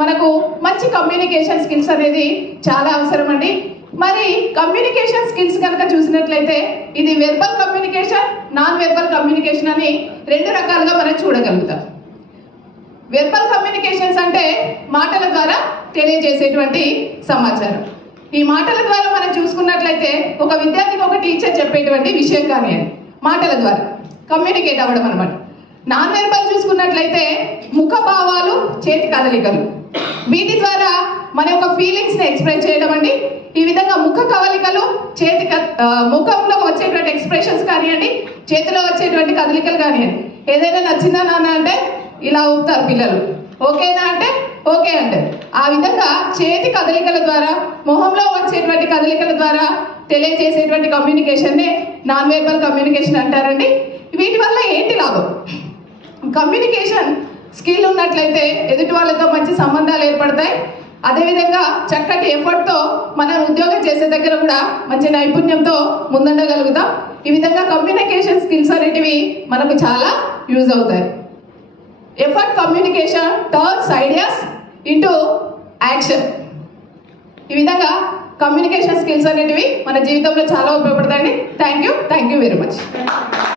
మనకు మంచి communication skills అనేది చాలా అవసరం అండి. మరి కమ్యూనికేషన్ స్కిల్స్ కనుక చూసినట్లయితే ఇది verbal communication, non verbal communication అని రెండు రకాలుగా మనం చూడగలుగుతాం. వెర్బల్ కమ్యూనికేషన్స్ అంటే మాటల ద్వారా తెలియజేసేటువంటి సమాచారం. ఈ మాటల ద్వారా మనం చూసుకున్నట్లయితే ఒక విద్యార్థికి ఒక టీచర్ చెప్పేటువంటి విషయం కానీ మాటల ద్వారా కమ్యూనికేట్ అవ్వడం అనమాట. నాన్ వెర్బల్ చూసుకున్నట్లయితే ముఖ భావాలు, చేతి కదలికలు, వీటి ద్వారా మన యొక్క ఫీలింగ్స్ని ఎక్స్ప్రెస్ చేయడం అండి. ఈ విధంగా ముఖ కవలికలు, ముఖంలో వచ్చేటువంటి ఎక్స్ప్రెషన్స్ కానివ్వండి, చేతిలో వచ్చేటువంటి కదలికలు కానివ్వండి. ఏదైనా నచ్చిందా నాన్న అంటే ఇలా ఊపుతారు పిల్లలు, ఓకేనా అంటే ఓకే అంటారు. ఆ విధంగా చేతి కదలికల ద్వారా, మొహంలో వచ్చేటువంటి కదలికల ద్వారా తెలియజేసేటువంటి కమ్యూనికేషన్ని నాన్ వెర్బల్ కమ్యూనికేషన్ అంటారండి. వీటి వల్ల ఏంటి లాభం? కమ్యూనికేషన్ స్కిల్ ఉన్నట్లయితే ఎదుటి వాళ్ళతో మంచి సంబంధాలు ఏర్పడతాయి. అదేవిధంగా చక్కటి ఎఫర్ట్తో మనం ఉద్యోగం చేసే దగ్గర కూడా మంచి నైపుణ్యంతో ముందుండగలుగుతాం. ఈ విధంగా కమ్యూనికేషన్ స్కిల్స్ అనేటివి మనకు చాలా యూజ్ అవుతాయి. Effort communication turns ideas into action. ఈ విధంగా కమ్యూనికేషన్ స్కిల్స్ అనేటివి మన జీవితంలో చాలా ఉపయోగపడతాయండి. Thank you very much.